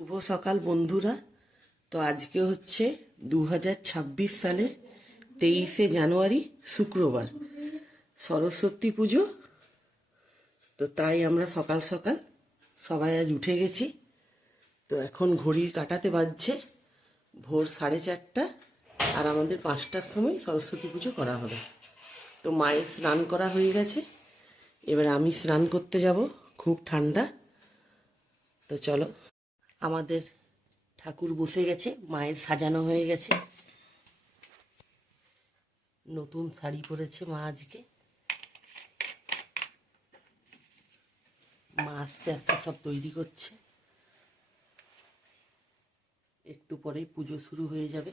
শুভ সকাল বন্ধুরা। তো আজকে হচ্ছে 2026 সালের 23শে জানুয়ারি শুক্রবার, সরস্বতী পুজো। তো তাই আমরা সকাল সকাল সবাই আজ উঠে গেছি। তো এখন ঘড়ির কাঁটাতে বাজছে ভোর 4:30, আর আমাদের 5টার সময় সরস্বতী পুজো করা হবে। তো মায়ের স্নান করা হয়ে গেছে, এবার আমি স্নান করতে যাব। খুব ঠান্ডা। তো চলো, আমাদের ঠাকুর বসে গেছে, মায়ের সাজানো হয়ে গেছে, নতুন শাড়ি পরেছে মা আজকে। মা আস্তে আস্তে সব তৈরি করছে, একটু পরেই পুজো শুরু হয়ে যাবে।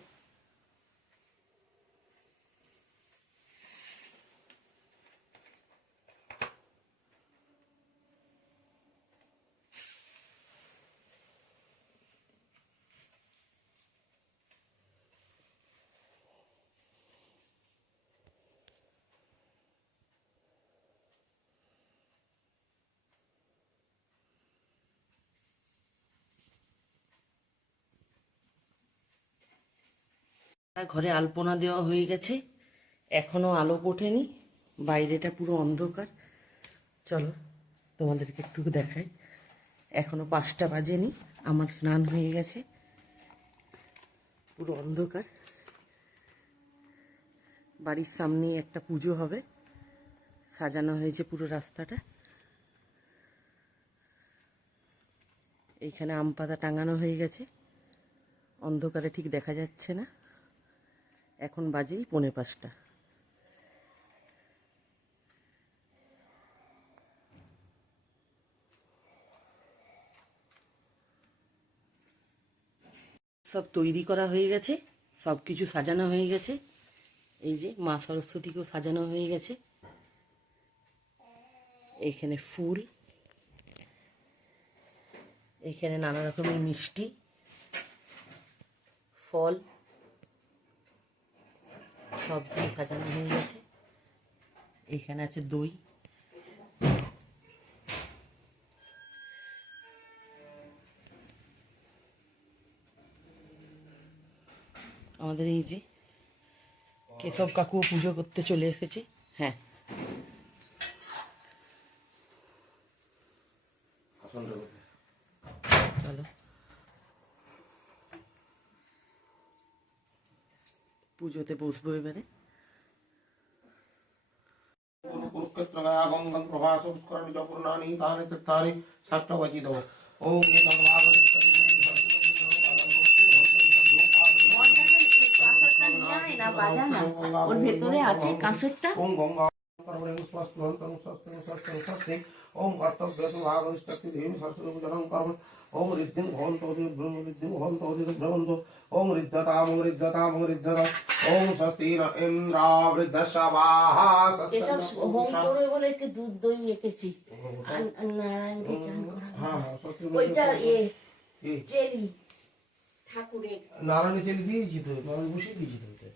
ঘরে আলপনা দেওয়া হয়ে গেছে, এখনো আলো ওঠেনি, বাইরেটা পুরো অন্ধকার। চলো তোমাদেরকে একটু দেখাই। এখনো 5টা বাজেনি, আমার স্নান হয়ে গেছে, পুরো অন্ধকার। বাড়ির সামনেই একটা পুজো হবে, সাজানো হয়েছে পুরো রাস্তাটা। এইখানে আম পাতা টাঙানো হয়ে গেছে, অন্ধকারে ঠিক দেখা যাচ্ছে না। এখন বাজেই 4:45। সব তৈরি করা হয়ে গেছে, সব কিছু সাজানো হয়ে গেছে। এই যে মা সরস্বতীকেও সাজানো হয়ে গেছে। এইখানে ফুল, এইখানে নানা রকমের মিষ্টি, ফল সব দিয়ে সাজানো হয়ে গেছে। এইখানে আছে দই। আমাদের এই যে কেশব কাকু পুজো করতে চলে এসেছে। হ্যাঁ, চলো পুজোতে বসবো এবারে। ওর ভেতরে আছে কাঁসরটা। ओम कर्तव्य भागस्ति देवी सरस्वती पूजनं कर्म ओम रिद्धिं भवन्तो रिद्धिं भवन्तो भ्रवन्तो ओम रिद्धतां ओम स्वस्ति न इंद्रा वृद्धश्रवाहा এসব হোম করবে বলে একটু দুধ দই এঁকেছি নারায়ণকে চান করা। হ্যাঁ স্বস্তি ওইটা চেলি ঠাকুরের নারায়ণ চেলি দিয়েছি তো, নারায়ণ বসিয়ে দিয়েছি তো।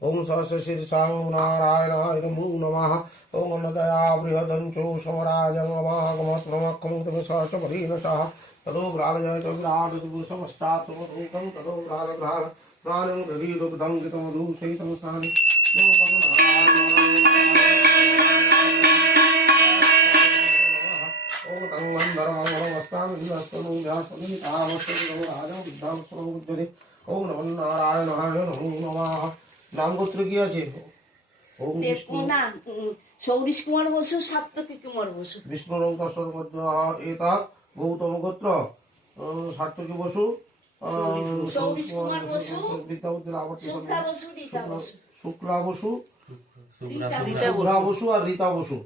ओम सरस्वती सां नारायणाय नमो नमः ओम अन्नदया बृहदंचो समराजमवागमत्रमक्कं सहस्रपरीनचः ततो व्रालजयत विराटदुसमष्टात्मरूपं ततो व्रालभ्राल प्राणं दधीदुग्धं गीतमधुसहितं सानि ओम तं वन्दरमस्तामि दिवस्तनु व्यासपति तामस्तु राजं विद्यामस्वं बुद्धि ओम नमो नारायणाय नमो नमः। नाम गोत्र की আছে? ওম বিষ্ণু না, সৌরিশ কুমার বসু, সাত্তকী কুমার বসু। বিষ্ণু রঙ্কস্বর মধ্য এতা গৌতম গোত্র সাত্তকী বসু সৌরিশ কুমার বসু, বিদ্যাবতীর আবর্তন শুক্লা বসু, রীতা বসু, শুক্লা বসু, রীতা বসু আর রীতা বসু।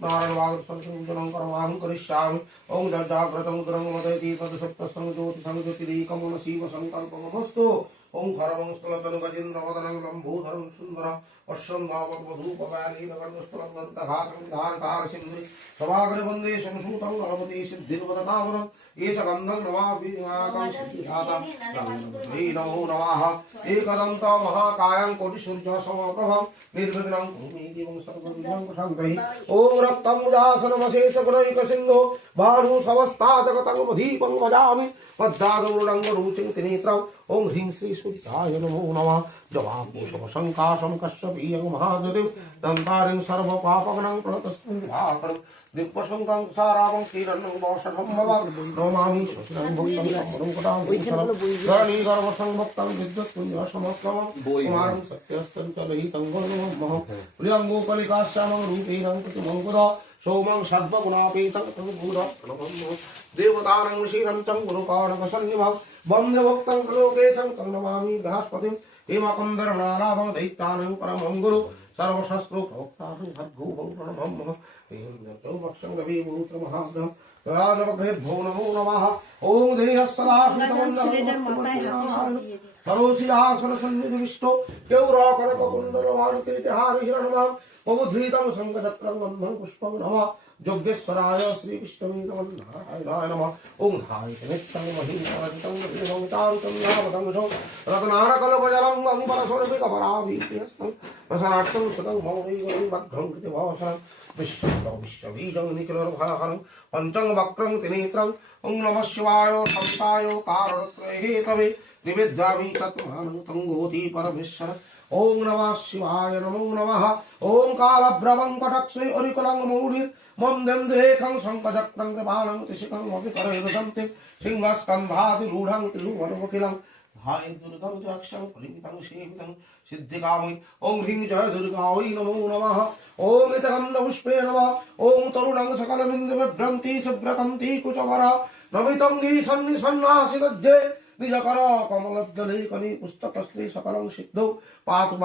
नारायण वागस्पंचनं कर्माहं करिष्यामि ओम जाग्रतं उदरं वदति तद सप्त संज्योति संज्योतिरेकं शिव संकल्पमस्तु ওং খরবং স্থলতনু গজেন্দ্রবদনং লম্বোধরং সুন্দরং অশ্বং ধার সিন্ধু সভাগরে বন্দে সমসূতং নরপতি সিদ্ধির্বদকামদং এষ গন্ধং নমাভিনাকং সিদ্ধিদাতা নমো নমঃ एकदन्त महाकायं कोटिसूर्य समप्रभं निर्विघ्नं कुरुमे देवं सर्वविघ्नं शान्तये ॐ रक्तमुजासनमशेष गुणैकसिन्धो भानु समस्ता जगतं दीपं भजामि पद्मादौरुणङ्गरुचिं त्रिनेत्रम् ॐ ह्रीं श्री सूर्याय नमो नमः जवाकुशमशङ्काशं कश्यपीयं महादतिं दन्तारिं सर्वपापगणं प्रणतस्मिन् दिक्पशङ्कं सारावं कीरणं वौषधं भवं नमामि शशिरं भुजं नमः कटां धरणी गर्भसंभक्तं विद्युत्पुञ्जसमस्तमं कुमारं सत्यस्तं च लहितं गुणमहं प्रियङ्गोकलिकाश्यामं रूपेणं प्रतिमङ्कुदा सोमं सर्वगुणापेतं तद्भूतं देवतानं क्षीरं चं गुरुकाणकसन्निभं वन्द्यभक्तं लोकेशं तं नमामि बृहस्पतिं हेमकन्दरनाराभं दैत्यानं परमं गुरु सर्वशस्त्रो प्रोक्ताहं भद्भुवं प्रणमं राजभो नमो नमः ओं सरोसियासन सन्निधिष्टो केौराकरकुण्डलवाणकीर्तिहारिहिरणवां पवुधृतं शङ्खचक्रं गन्धं पुष्पं नमः योगेश्वराय श्रीविष्णुनारायणाय नमः ओं हायतनित्यं महिमाजितं विभवतान्तं नामदंशो रत्नारकल्पजलं अम्बरस्वर्पिकपराभीतिहस्तं रसनाट्यं सुतं मौलिवं भद्रं कृतिभाषणं विश्वबीजं निखिलर्भयहरं पञ्चं वक्रं त्रिनेत्रं ओं नमः शिवाय शान्ताय कारणत्रयहेतवे निवेद्यामि तत्त्वानं तं गोति परमेश्वर ओं नमः शिवाय नमो नमः ओं कालभ्रवं कटक्षे अरिकुलं मौलिर् मन्देन्द्रेखं शङ्खचक्रं कृपालं त्रिशिखं वपिकरैर्दन्ति सिंहस्कन्धातिरूढं त्रिभुवनमखिलं भाय दुर्गं चक्षं परिमितं सेवितं सिद्धिकामि ओं ह्रीं जय दुर्गायै नमो नमः ओं इतगन्धपुष्पे नमः ओं तरुणं सकलबिन्दुविभ्रन्ति शुभ्रकन्ति कुचवरा नमितं गीसन्निसन्नासिदध्ये निजकर कमलद्दलेखनि पुस्तकश्री सकलं सिद्धौ पातु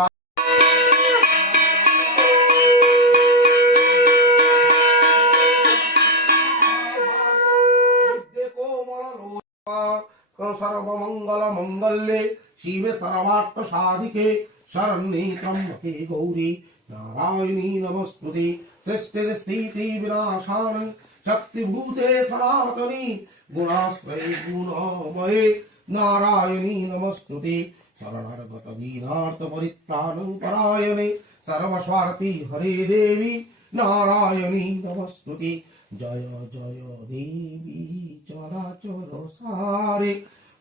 सर्वमंगल मंगल्ये शिवे सर्वार्थ साधिके शरण्ये त्र्यंबके गौरी नारायणी नमस्तुते सृष्टिर स्थिति विनाशान शक्तिभूते सनातनी गुणाश्रये गुणमये नारायणी नमस्तुते शरणागत दीनार्थ परित्राणं परायणे सर्वस्वार्थी हरे देवी नारायणी नमस्तुते जय जय देवी चराचर सारे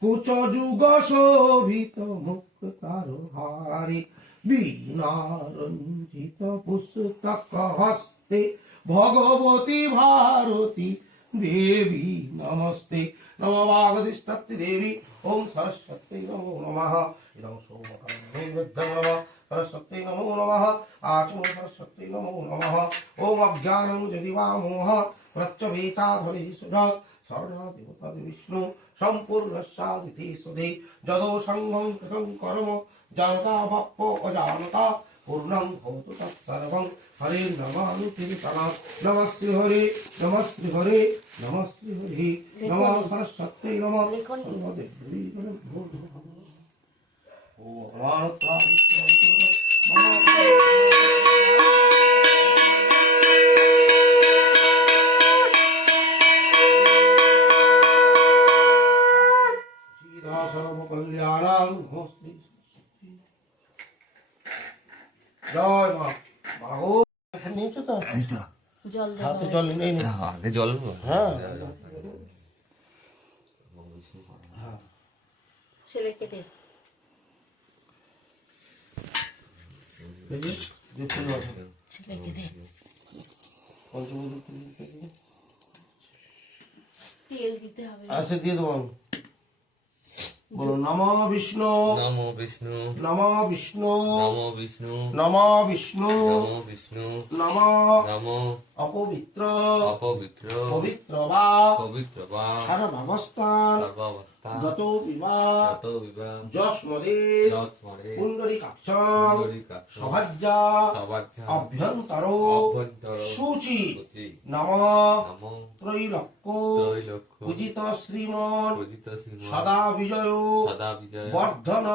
कुच जुग शोभित मुक्तार हारे वीणारंजित पुस्तक हस्ते भगवती भारती देवी नमस्ते नमो वागधिष्ठति देवी ओं सरस्वती नमो नमः इदं सोमकं नैवेद्यं नमः सरस्वती नमो नमः आचमो सरस्वती नमो नमः ओं अज्ञानं यदि वा मोहः प्रत्यवेताध्वनि सुजात् शरणादिवतति विष्णु सम्पूर्णस्यादिति सुधे जदो संघं कृतं कर्म जानता भक्तो अजानता पूर्णं भवतु तत्सर्वं हरे नमामि कीर्तनात् नमः श्री हरे नमः श्री हरे नमः श्री हरे नमः सरस्वती नमः सर्वदेवी नमो ओम अमानता सर्वकल्याणां नमस्ते जय मां भागो नीचे तो জল हाथ से जल नहीं আগে জল हाँ ছেলেকে দে देखो ছেলেকে দে তেল দিতে হবে ऐसे दिए दो बोलो नमो विष्णु নমো বিষ্ণু नमो विष्णु নমো বিষ্ণু नमो विष्णु নমো বিষ্ণু नमो নমো अपवित्र অপবিত্র पवित्र वा পবিত্র বা सर्वावस्थान সর্বাবস্থা যত বিবাহ তত বিবাহ যস্মরে যস্মরে পুণ্ডরীকাক্ষং পুণ্ডরীকাক্ষং সভাজ্যা সভাজ্যা অভ্যন্তর অভ্যন্তর শুচি শুচি নমঃ নমো ত্রৈলোক্য ত্রৈলোক্য পূজিত শ্রীমন পূজিত শ্রীমৎ সদা বিজয় সদা বিজয় বর্ধন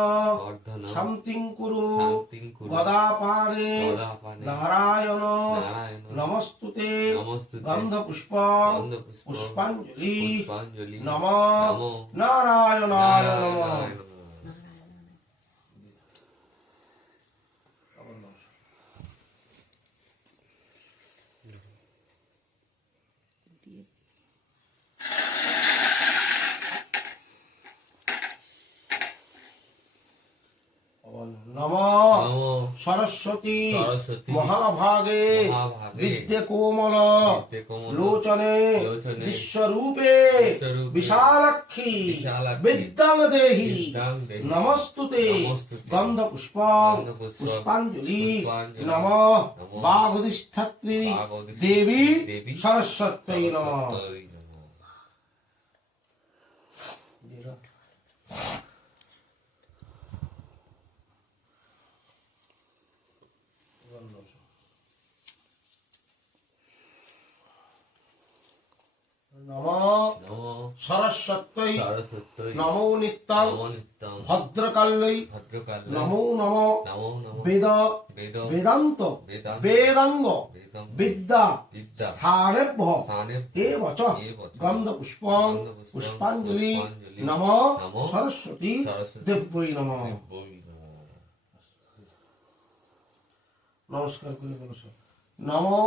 বর্ধন শান্তিং কুরু শান্তিং কুরু গদাপানে গদাপানে নারায়ণ নারায়ণ নমস্তুতে নমস্তুতে গন্ধপুষ্প গন্ধপুষ্প পুষ্পাঞ্জলি পুষ্পাঞ্জলি নমঃ নমো নারায়ণায় নমঃ নারায়ণায় নমঃ। নমঃ নমো সরস্বতী সরস্বতী মহাভাগে মহাভাগে বিদ্যে কোমল বিদ্যে কোমল লোচনে লোচনে বিশ্বরূপে বিশ্বরূপে বিশালাক্ষী বিশালাক্ষী বিদ্যাং দেহি বিদ্যাং দেহি নমস্তুতে নমস্তুতে গন্ধপুষ্পং গন্ধপুষ্পং পুষ্পাঞ্জলি পুষ্পাঞ্জলি নমঃ নমঃ বাগধিষ্ঠাত্রী বাগধিষ্ঠাত্রী দেবী দেবী সরস্বত্যৈ নমঃ সরস্বত্যৈ নমঃ। নমঃ নমো সরস্বত্যৈ সরস্বত্যৈ নমো নিত্যং নমো নিত্যং ভদ্রকাল্যৈ ভদ্রকালে নমো নমঃ নমো নমো বেদ বেদ বেদান্ত বেদান্ত বেদাঙ্গ বেদং বিদ্যা বিদ্যা স্থানেভ্য স্থানে এব চ এব চ গন্ধপুষ্পং গন্ধপুষ্পং পুষ্পাঞ্জলি পুষ্পাঞ্জলি নমঃ নমঃ সরস্বতী সরস্বতী দেব্যৈ নমঃ দিব্যৈ নমঃ। নমস্কার করে বলছো নমো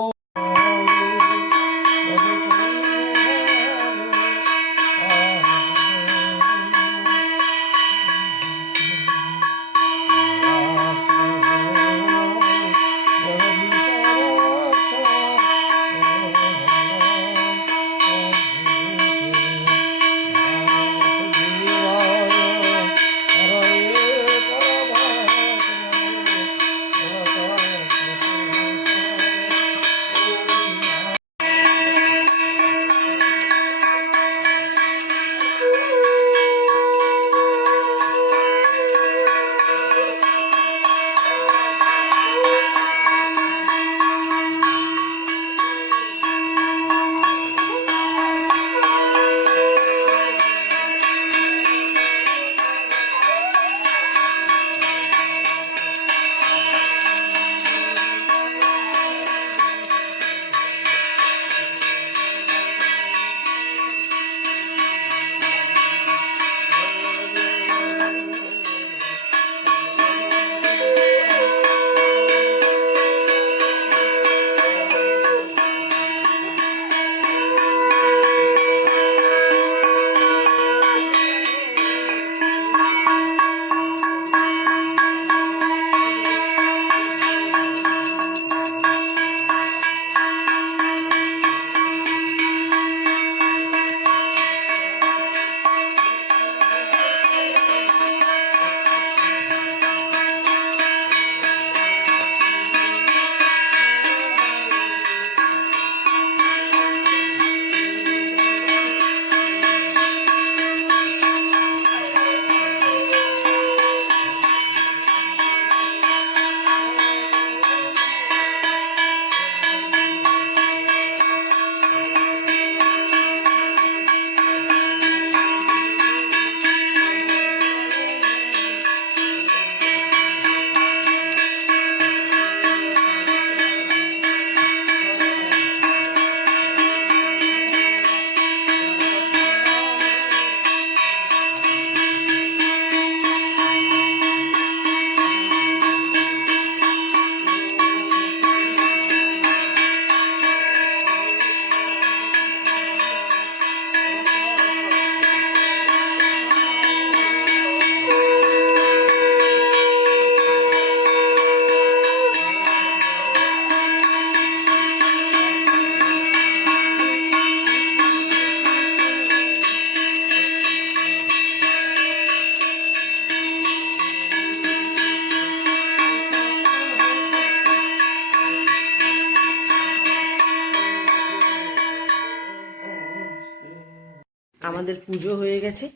আমাদের পুজো হয়ে গেছে,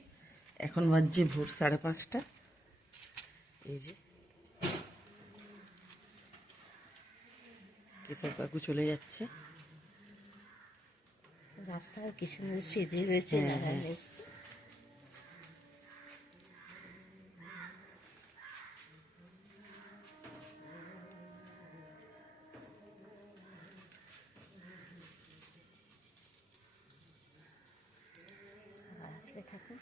এখন বাজছে ভোর 5:30। এই যে কেশব কাকু চলে যাচ্ছে। রাস্তায় কি সুন্দর সেজে রয়েছে নারায়ণ এসছে। আসবে ঠাকুর।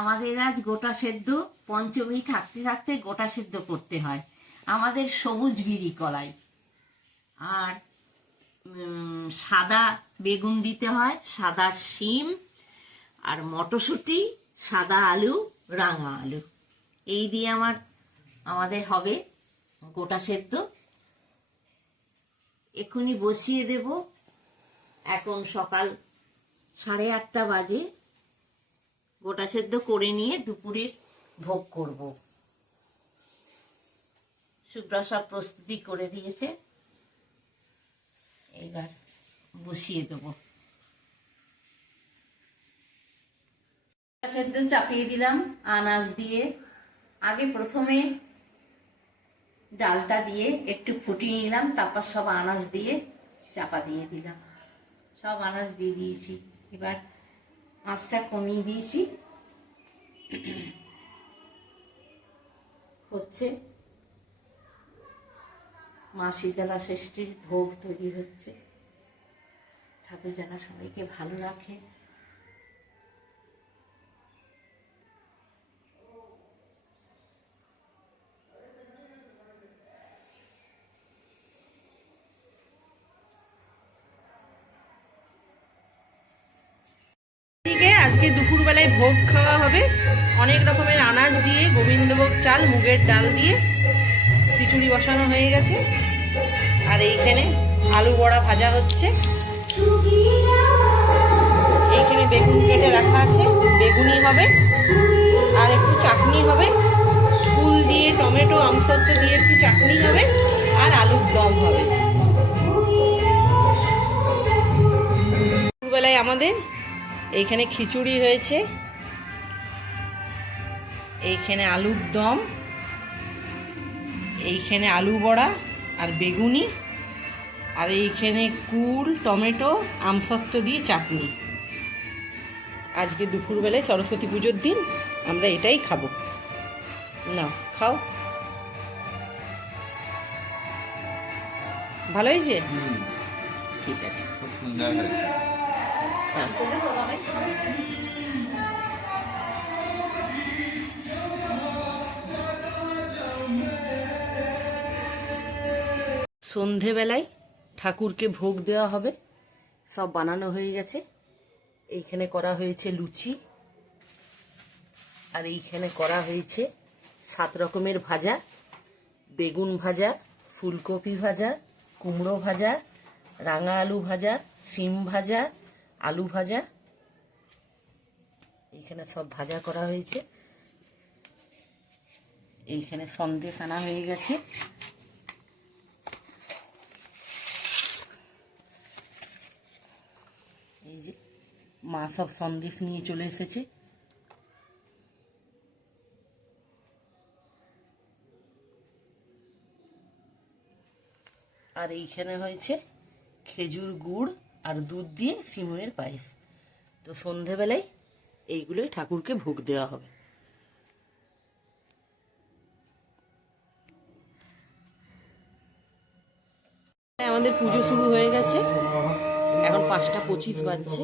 আমাদের আজ গোটা সেদ্ধ, পঞ্চমী থাকতে থাকতে গোটা সেদ্ধ করতে হয়। আমাদের সবুজ বিরি কলাই আর সাদা বেগুন দিতে হয়, সাদা শিম আর মটরশুঁটি, সাদা আলু, রাঙা আলু, এই দিয়ে আমাদের হবে গোটা সেদ্ধ। এক্ষুনি বসিয়ে দেব। এখন সকাল 8:30 বাজে। গোটা সেদ্ধ করে নিয়ে দুপুরের ভোগ করব। শুভ্রা সব প্রস্তুতি করে দিয়েছে, এবার বসিয়ে দেব। গোটা সেদ্ধ চাপিয়ে দিলাম আনাজ দিয়ে। আগে প্রথমে ডালটা দিয়ে একটু ফুটিয়ে নিলাম, তারপর সব আনাজ দিয়ে চাপা দিয়ে দিলাম। সব আনাজ দিয়ে দিয়েছি। এবার আঁচটা কমিয়ে দিয়েছি। হচ্ছে মা শীতলা ষষ্ঠীর ভোগ তৈরি হচ্ছে। ঠাকুর যেন সবাইকে ভালো রাখে। আজকে দুপুরবেলায় ভোগ খাওয়া হবে অনেক রকমের আনাজ দিয়ে, গোবিন্দভোগ চাল, মুগের ডাল দিয়ে খিচুড়ি বসানো হয়ে গেছে। আর এইখানে আলু বড়া ভাজা হচ্ছে। এইখানে বেগুন কেটে রাখা আছে, বেগুনি হবে আর একটু চাটনি হবে। ফুল দিয়ে, টমেটো, আমসত্ব দিয়ে একটু চাটনি হবে আর আলুর দম হবে। দুপুরবেলায় আমাদের এইখানে খিচুড়ি হয়েছে, এইখানে আলুর দম, এইখানে আলু বড়া আর বেগুনি, আর এইখানে কুল, টমেটো, আমসত্ব দিয়ে চাটনি। আজকে দুপুরবেলায় সরস্বতী পুজোর দিন আমরা এটাই খাবো। না খাও, ভালো হয়েছে? ঠিক আছে, খুব সুন্দর হয়েছে। সন্ধেবেলায় ঠাকুরকে ভোগ দেওয়া হবে। সব বানানো হয়ে গেছে। এইখানে করা হয়েছে লুচি, আর এইখানে করা হয়েছে 7 রকমের ভাজা, বেগুন ভাজা, ফুলকপি ভাজা, কুমড়ো ভাজা, রাঙা আলু ভাজা, সিম ভাজা, আলু ভাজা। এইখানে সব ভাজা করা হয়েছে। এইখানে সন্দেশ আনা হয়ে গেছে। এই যে মা সব সন্দেশ নিয়ে চলে এসেছে। আর এইখানে হয়েছে খেজুর গুড় আর দুধ দিয়ে সিমইয়ের পায়েস। তো সন্ধেবেলায় এইগুলোই ঠাকুরকে ভোগ দেওয়া হবে। আমাদের পুজো শুরু হয়ে গেছে। এখন 5:25 বাজছে।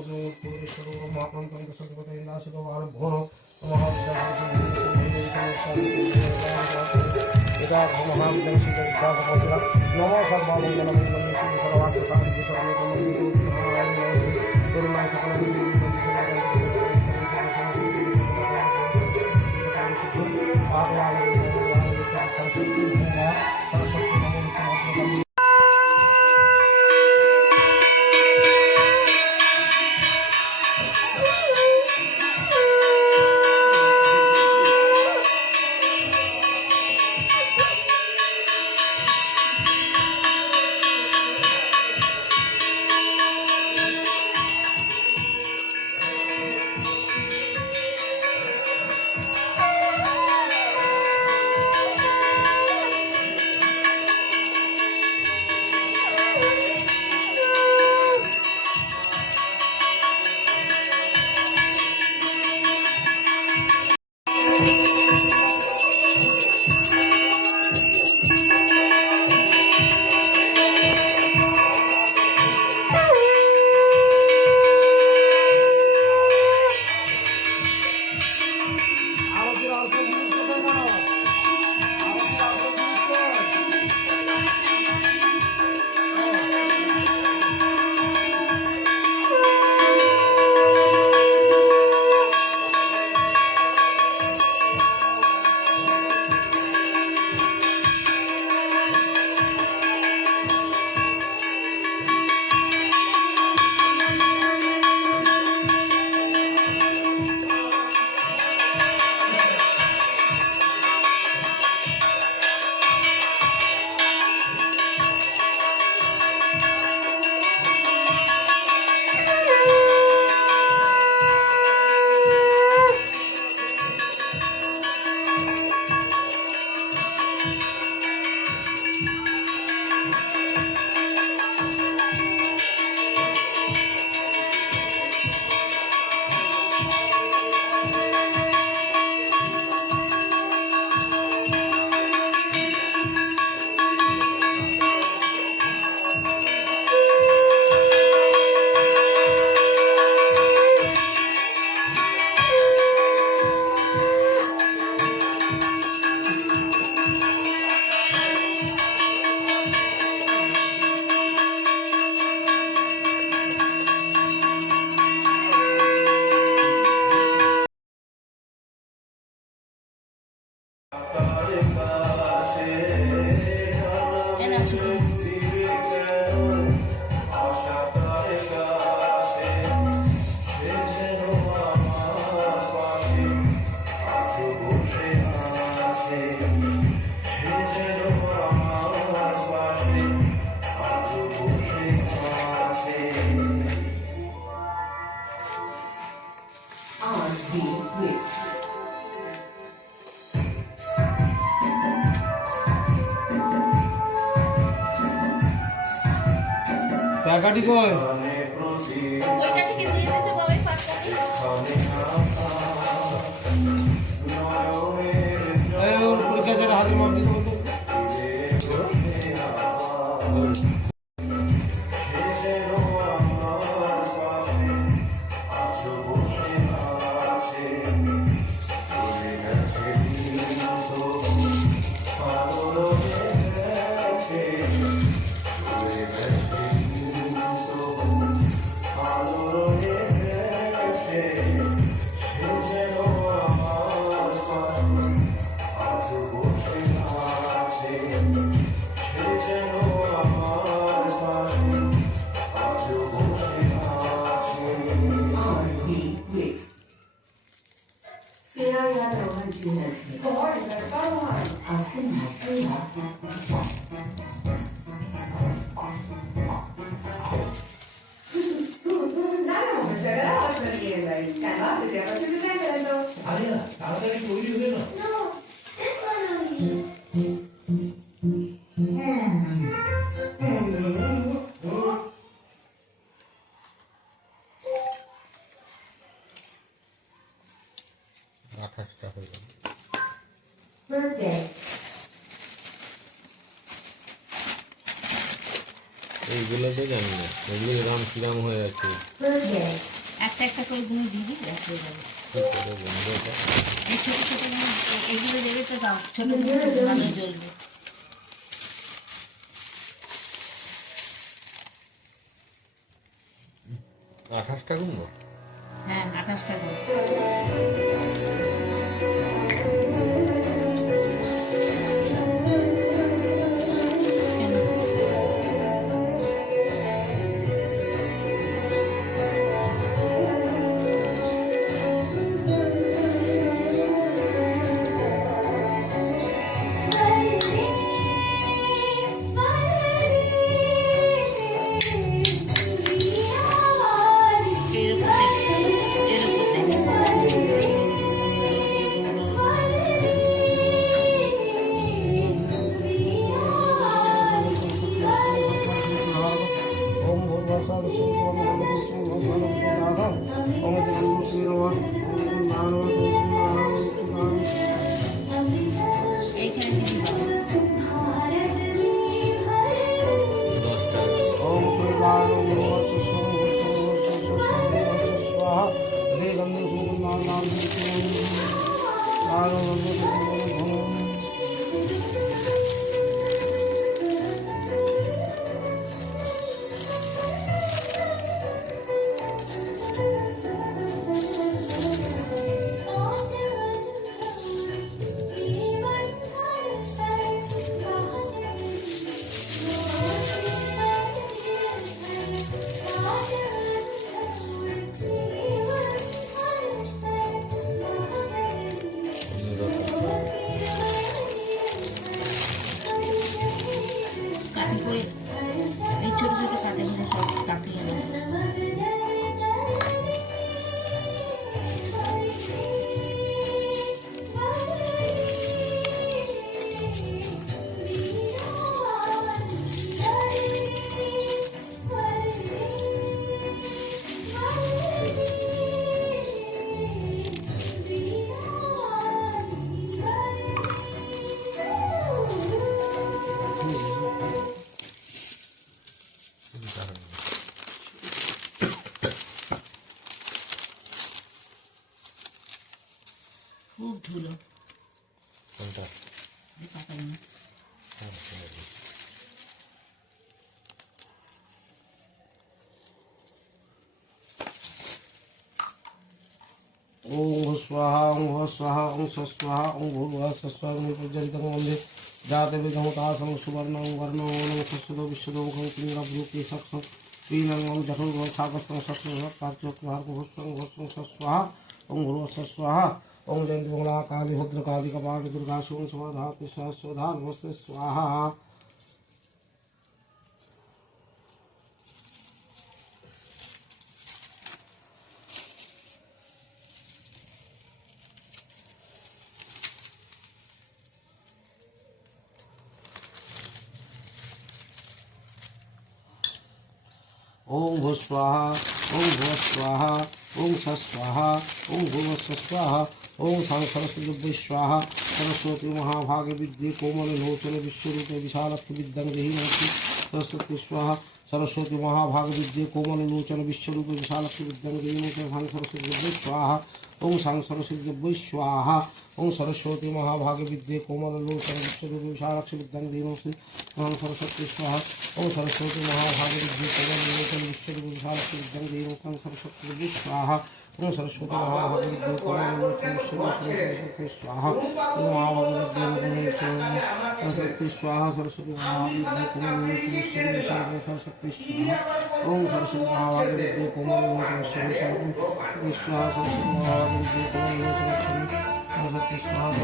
এনা শুধু টাকাটি কই ওইটা থেকে দিয়ে দিতে বাবাই পাঁচটাকে এই ওর পরীক্ষা যেটা হাজির মাপ দিতে বলতো আরে না তাড়াতাড়ি তৈরি হয়ে না আঠাশটা হয়ে গেল। এইগুলো তো জানি না, এগুলো রাম শ্রীরাম হয়ে আছে। একটা একটা করে গুলো দিবি ব্যাস হয়ে যাবে কি করে বন্ধু এটা? এই ছোট ছোট গুলো এগুলো দেবে তো দাও ছোট ছোট ভালো জ্বলবে আঠাশটা গুনবো? হ্যাঁ 28টা করে ओम भूर्भुवस्सुः ओम এইখানে দিবি 10টা ओम स्वाहा रे गंगे नाम नाम কাটি করে এই ছোট ছোট কাটাগুলো সব কাটিয়ে নেব খুব ধুলো কোনটা? এই পাতাগুলো ओम स्वाहा ओम स्वाहा ओम स्वाहा ओम भूर्भुवः स्वाहा निर्जलितं वन्दे जातवेदमुतासं सुवर्णं वर्णं ओम सस्वतो विश्वदोमुखं किङ्गरभ्रूके सक्षं श्रीनं ओम जठुर्भुवः छागस्तं सक्षं कार्तिकप्रहारपुष्पं स्वाहा ओम भूर्भुवः स्वाहा ओम जयन्तिमङ्गला काली भद्रकाली कपाली दुर्गा शिवं स्वधा स्वधा नमस्ते स्वाहा। ओम भू स्वाहा ओम भू स्वाहा ओम स्वाहा ओम भू स्वाहा ओम सरस्वती स्वाहा सरस्वती महाभागे विद्ये कोमल लोचन विश्वरूपे विशालक्ष्मी विद्यां देहि नमस्ते सरस्वती स्वाहा सरस्वती महाभागे विद्ये कोमल लोचन विश्वरूपे विशालक्ष्मी विद्यां देहि नमस्ते सरस्वती स्वाहा ओम सरस्वती स्वाहा ओम सरस्वती महाभागे विद्ये कोमल लोचन विश्वरूपे विशालक्ष्मी विद्यां देहि नमस्ते सरस्वती स्वाहा ओम सरस्वती महाभागे विद्ये कोमल लोचन विश्वरूपे विशालक्ष्मी विद्यां देहि नमस्ते सरस्वती स्वाहा ओम सरस्वती महाभागे विद्ये कोमल लोचन विश्वरूपे स्वाहा ओम महाभागे विद्ये सरस्वती स्वाहा सरस्वती महाभागे विद्ये कोमल लोचन विश्वरूपे सरस्वती स्वाहा ओम सरस्वती महाभागे विद्ये कोमल लोचन विश्वरूपे स्वाहा सरस्वती महाभागे विद्ये कोमल लोचन सरस्वती स्वाहा सरस्वती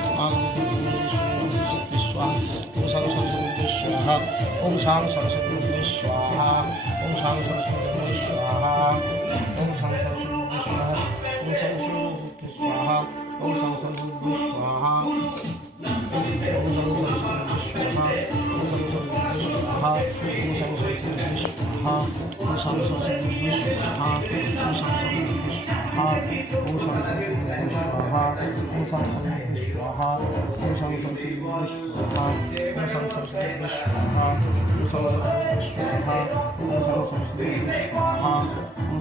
महाभागे विद्ये कोमल लोचन स्वाहा ओम शाम सरस्वती स्वाहा ओम शाम सरस्वती स्वाहा ओम शाम सरस्वती स्वाहा ओम सरस्वती स्वाहा ओम शाम सरस्वती स्वाहा ओम सरस्वती स्वाहा ओम सरस्वती स्वाहा ओम सरस्वती स्वाहा ओम सरस्वती स्वाहा ओम सरस्वती स्वाहा ओम सरस्वती स्वाहा ओम सरस्वती स्वाहा ओम सरस्वती स्वाहा ओम सरस्वती स्वाहा ओम सरस्वती स्वाहा ओम सरस्वती स्वाहा ओम सरस्वती स्वाहा ओम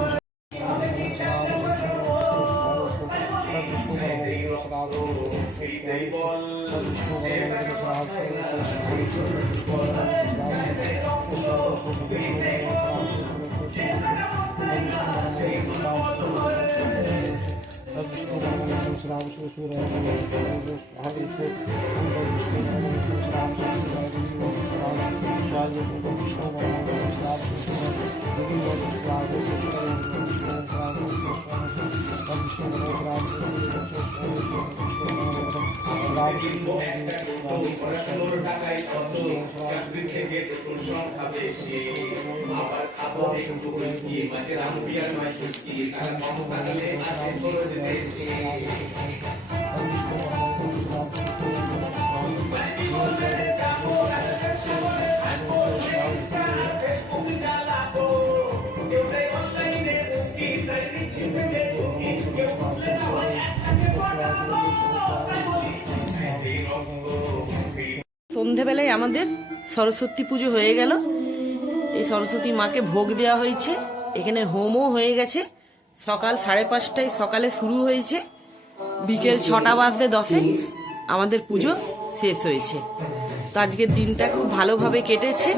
सरस्वती সন্ধেবেলায় আমাদের সরস্বতী পুজো হয়ে গেল। এই সরস্বতী মাকে ভোগ দেওয়া হয়েছে, এখানে হোমও হয়ে গেছে। সকাল 5:30টায় সকালে শুরু হয়েছে, বিকেল 6টা বাজতে 10-এ আমাদের পুজো শেষ হয়েছে। তো আজকের দিনটা খুব ভালোভাবে কেটেছে।